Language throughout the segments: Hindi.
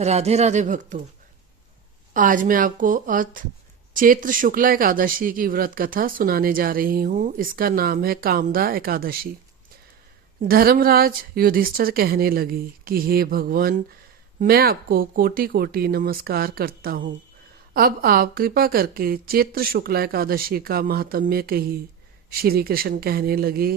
राधे राधे भक्तों। आज मैं आपको चैत्र शुक्ला एकादशी की व्रत कथा सुनाने जा रही हूँ। इसका नाम है कामदा एकादशी। धर्मराज युधिष्ठिर कहने लगे कि हे भगवान, मैं आपको कोटि कोटि नमस्कार करता हूँ। अब आप कृपा करके चैत्र शुक्ला एकादशी का महात्म्य कहिए। श्री कृष्ण कहने लगे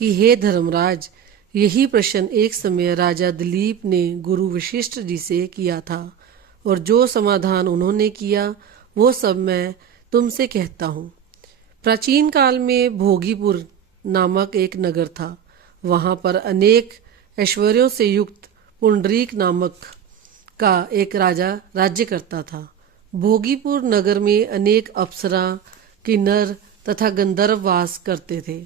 कि हे धर्मराज, यही प्रश्न एक समय राजा दिलीप ने गुरु वशिष्ठ जी से किया था, और जो समाधान उन्होंने किया वो सब मैं तुमसे कहता हूँ। प्राचीन काल में भोगीपुर नामक एक नगर था। वहां पर अनेक ऐश्वर्यों से युक्त पुंडरीक नामक का एक राजा राज्य करता था। भोगीपुर नगर में अनेक अप्सरा, किन्नर तथा गंधर्व वास करते थे।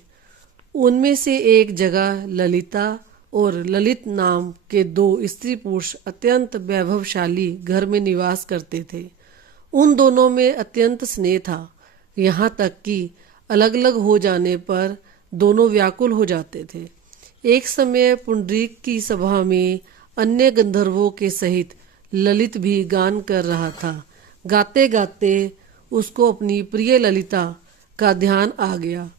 उनमें से एक जगह ललिता और ललित नाम के दो स्त्री पुरुष अत्यंत वैभवशाली घर में निवास करते थे। उन दोनों में अत्यंत स्नेह था, यहाँ तक कि अलग अलग हो जाने पर दोनों व्याकुल हो जाते थे। एक समय पुंडरीक की सभा में अन्य गंधर्वों के सहित ललित भी गान कर रहा था। गाते गाते उसको अपनी प्रिय ललिता का ध्यान आ गया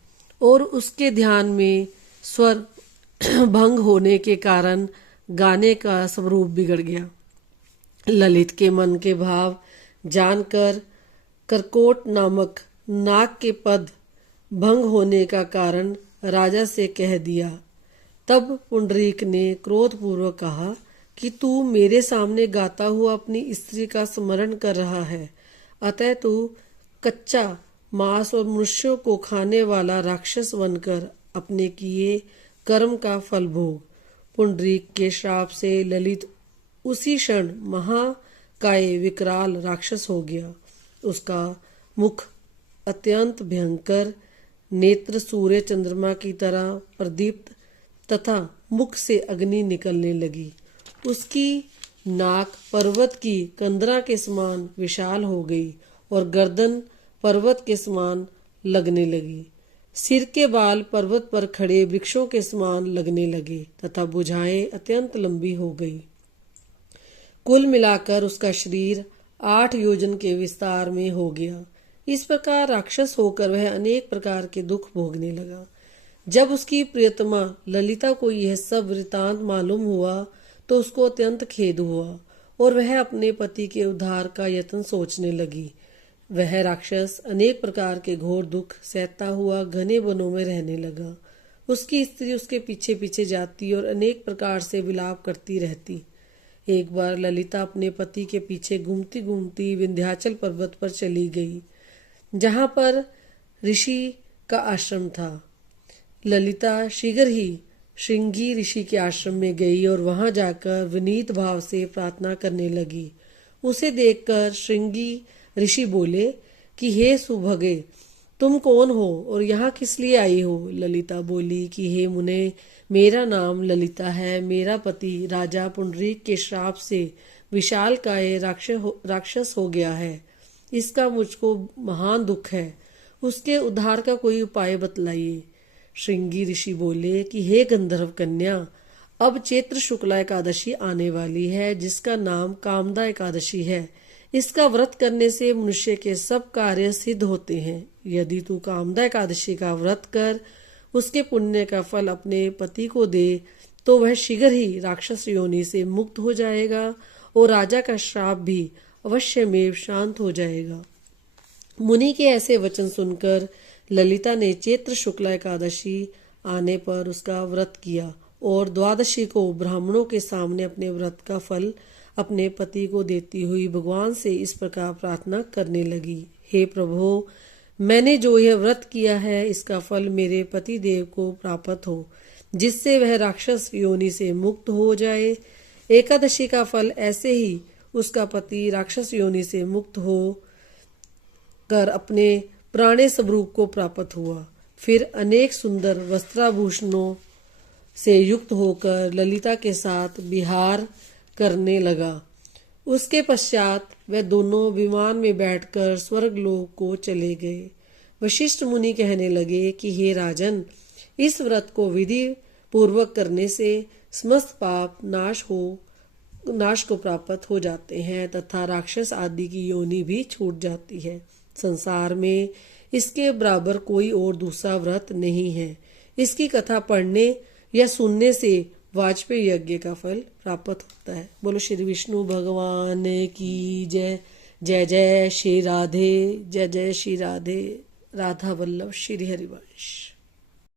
और उसके ध्यान में स्वर भंग होने के कारण गाने का स्वरूप बिगड़ गया। ललित के मन के भाव जानकर करकोट नामक नाग के पद भंग होने का कारण राजा से कह दिया। तब पुंडरीक ने क्रोधपूर्वक कहा कि तू मेरे सामने गाता हुआ अपनी स्त्री का स्मरण कर रहा है, अतः तू कच्चा मांस और मनुष्यों को खाने वाला राक्षस बनकर अपने किए कर्म का फल भोग। पुंडरीक के श्राप से ललित उसी क्षण महाकाय विकराल राक्षस हो गया। उसका मुख अत्यंत भयंकर, नेत्र सूर्य चंद्रमा की तरह प्रदीप्त तथा मुख से अग्नि निकलने लगी। उसकी नाक पर्वत की कंदरा के समान विशाल हो गई और गर्दन पर्वत के समान लगने लगी। सिर के बाल पर्वत पर खड़े वृक्षों के समान लगने लगे तथा भुजाएं अत्यंत लंबी हो गई। कुल मिलाकर उसका शरीर 8 योजन के विस्तार में हो गया। इस प्रकार राक्षस होकर वह अनेक प्रकार के दुख भोगने लगा। जब उसकी प्रियतमा ललिता को यह सब वृतांत मालूम हुआ तो उसको अत्यंत खेद हुआ और वह अपने पति के उद्धार का यत्न सोचने लगी। वह राक्षस अनेक प्रकार के घोर दुख सहता हुआ घने वनों में रहने लगा। उसकी स्त्री उसके पीछे पीछे जाती और अनेक प्रकार से विलाप करती रहती। एक बार ललिता अपने पति के पीछे घूमती घूमती विंध्याचल पर्वत पर चली गई, जहां पर ऋषि का आश्रम था। ललिता शीघ्र ही श्रृंगी ऋषि के आश्रम में गई और वहां जाकर विनीत भाव से प्रार्थना करने लगी। उसे देखकर श्रृंगी ऋषि बोले कि हे सुभगे, तुम कौन हो और यहाँ किस लिए आई हो? ललिता बोली कि हे मुने, मेरा नाम ललिता है। मेरा पति राजा पुंडरीक के श्राप से विशालकाय राक्षस हो गया है। इसका मुझको महान दुख है। उसके उद्धार का कोई उपाय बतलाइए। श्रृंगी ऋषि बोले कि हे गंधर्व कन्या, अब चैत्र शुक्ला एकादशी आने वाली है, जिसका नाम कामदा एकादशी है। इसका व्रत करने से मनुष्य के सब कार्य सिद्ध होते हैं। यदि तू कामदा एकादशी का व्रत कर उसके पुण्य का फल अपने पति को दे तो वह शीघ्र ही राक्षस योनि से मुक्त हो जाएगा और राजा का श्राप भी अवश्य में शांत हो जाएगा। मुनि के ऐसे वचन सुनकर ललिता ने चैत्र शुक्ला एकादशी आने पर उसका व्रत किया और द्वादशी को ब्राह्मणों के सामने अपने व्रत का फल अपने पति को देती हुई भगवान से इस प्रकार प्रार्थना करने लगी। हे प्रभु, मैंने जो यह व्रत किया है इसका फल मेरे पति देव को प्राप्त हो, जिससे वह राक्षस योनि से मुक्त हो जाए। एकादशी का फल ऐसे ही उसका पति राक्षस योनि से मुक्त हो कर अपने पुराने स्वरूप को प्राप्त हुआ। फिर अनेक सुंदर वस्त्राभूषणों से युक्त होकर ललिता के साथ विहार करने लगा। उसके पश्चात वे दोनों विमान में बैठकर स्वर्गलोक को चले गए। वशिष्ठ मुनि कहने लगे कि हे राजन, इस व्रत को विधि पूर्वक करने से समस्त पाप नाश हो नाश को प्राप्त हो जाते हैं तथा राक्षस आदि की योनि भी छूट जाती है। संसार में इसके बराबर कोई और दूसरा व्रत नहीं है। इसकी कथा पढ़ने या सुनने से वाजपेयी यज्ञ का फल प्राप्त होता है। बोलो श्री विष्णु भगवान की जय। जय जय श्री राधे, जय जय श्री राधे। राधा वल्लभ श्री हरिवंश।